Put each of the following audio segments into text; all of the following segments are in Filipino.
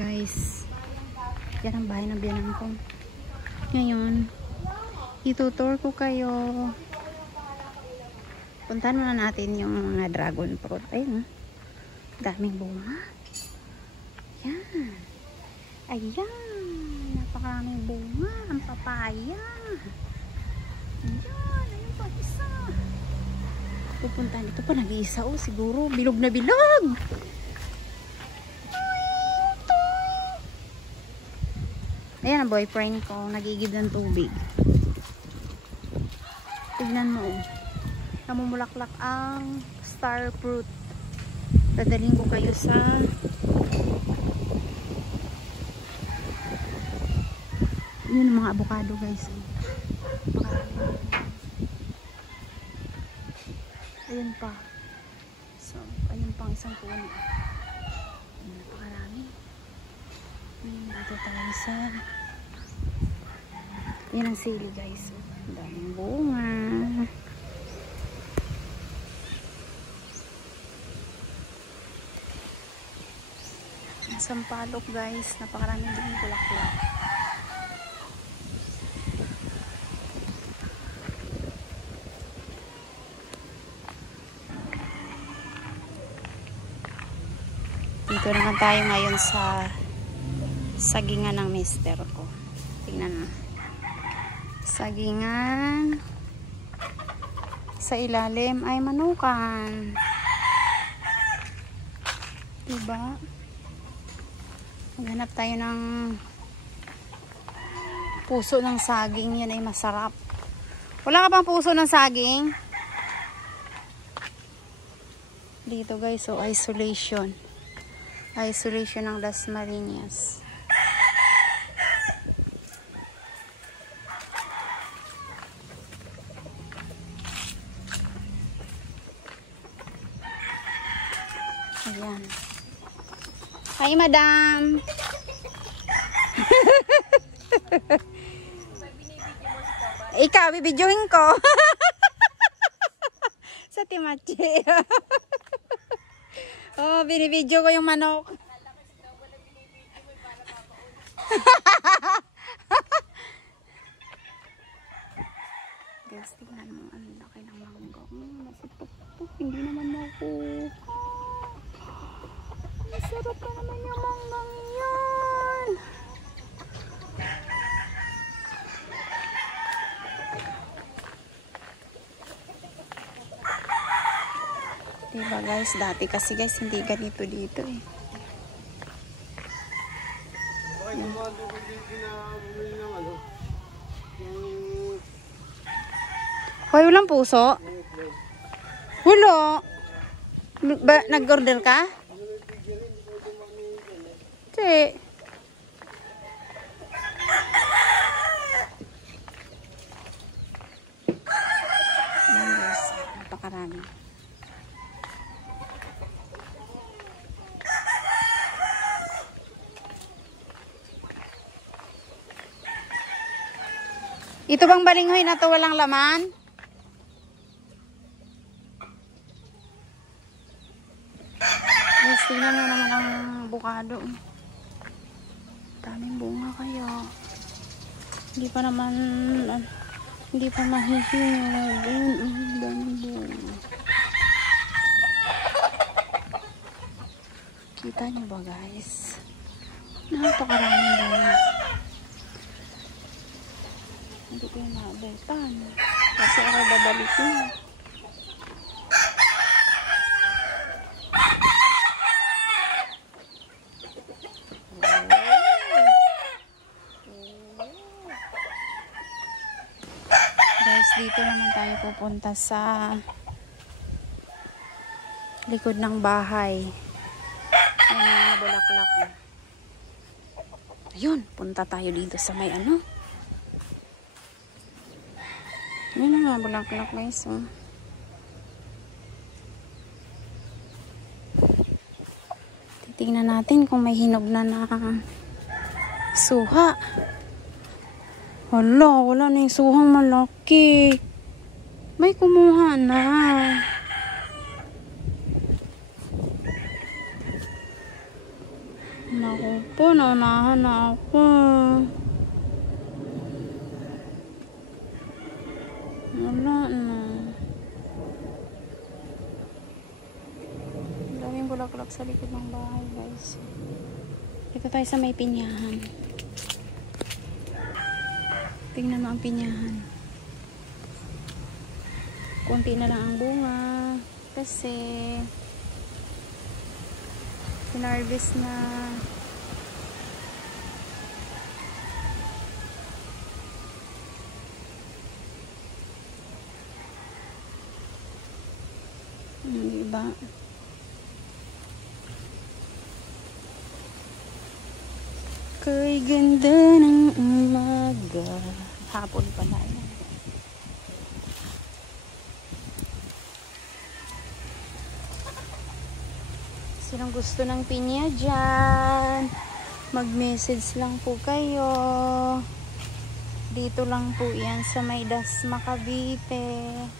Guys, yan ang bahay ng biyanan ko. Ngayon, itutour ko kayo. Puntahan muna natin yung mga dragon fruit. Ayun, daming bunga. Yan. Ayan, napakaraming bunga. Ang papaya. Ayan, ayun pa isa. Pupuntahan dito pa, nag-iisa oh, siguro bilog na bilog. Ayan ang boyfriend ko, nagigib ng tubig. Tignan mo oh. Namumulaklak ang star fruit. Dadalhin ko kayo sa yun ang mga avocado guys. Ayun pa. So, ayun pang isang puno. Napakarami. Dito tayo sa yan ang sili guys. Ang daming bunga. Ang sampalok guys. Napakaraming din bulaklak. Dito naman tayo ngayon sa sagingan ng mister ko. Tingnan mo. Sagingan. Sa ilalim ay manukan. Diba? Maghanap tayo ng puso ng saging. Yan ay masarap. Wala ka bang puso ng saging? Dito guys, so isolation. Isolation ng Dasmariñas. Ayan. Hi, madam. Ikaw, bibidyohin ko. Sa Timachi. Oh, binibidyo ko yung manok. Guys, tingnan mo. Ang laki ng mangga. Masipok-pok. Hindi naman makuha. Masarap pa naman yung manggang yan. Diba guys, dati kasi guys hindi ganito dito eh. Hoy, walang puso? Wala. Nag-order ka? Che. Yan guys, napakarami. Ito bang balinghoy na to walang laman? Guys, tingnan mo naman ang bukado. Daming bunga kaya. Hindi pa naman, hindi pa mahihinog. Daming bunga. Kita nyo ba guys? Napakaraming bunga. Hindi ko yung naabetan. Kasi ako babalik na. Guys, dito naman tayo pupunta sa likod ng bahay. Yan mga bulaklak. Ayun, punta tayo dito sa may ano. Yan ang mga bulaklak guys. Oh. Titingnan natin kung may hinog na suha. Wala na yung suhang malaki. May kumuha na. Naku po, naunahan na ako. Wala na. Daming bulaklak sa likod ng bahay, guys. Dito tayo sa may pinyahan. Tingnan mo ang pinyahan. Kunti na lang ang bunga. Kasi pinarvest na. Diba? Kay ganda ng umaga. Hapon pala yan. Sinong gusto ng pinya dyan? Mag-message lang po kayo. Dito lang po yan sa may Dasma, Cavite.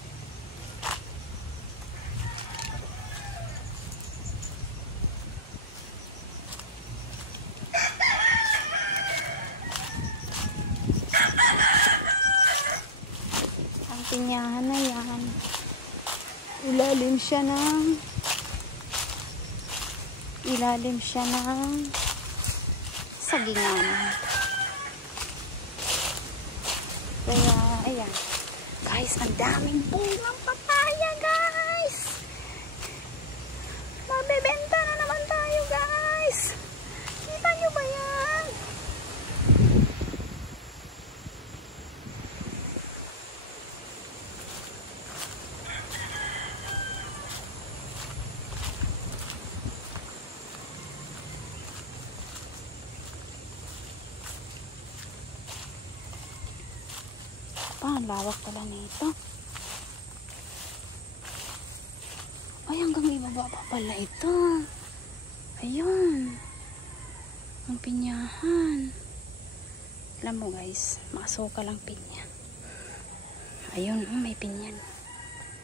Ang pinyahan na yan. Ilalim siya ng sagingan. Kaya, ayan. Guys, ang daming bungang papaya, guys. Mabebenta na naman tayo, guys. Kita nyo ba yan? Ang lawak pala nito. Ay, hanggang ibaba pa pala ito. Ayun. Ang pinyahan. Alam mo guys, masuka lang pinya. Ayun, may pinyan.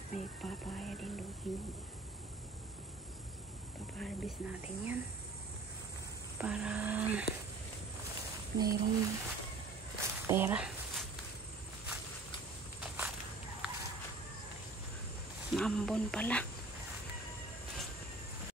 May papaya din doon. Papaharvest natin yan. Para mayroong pera. Maambon pala.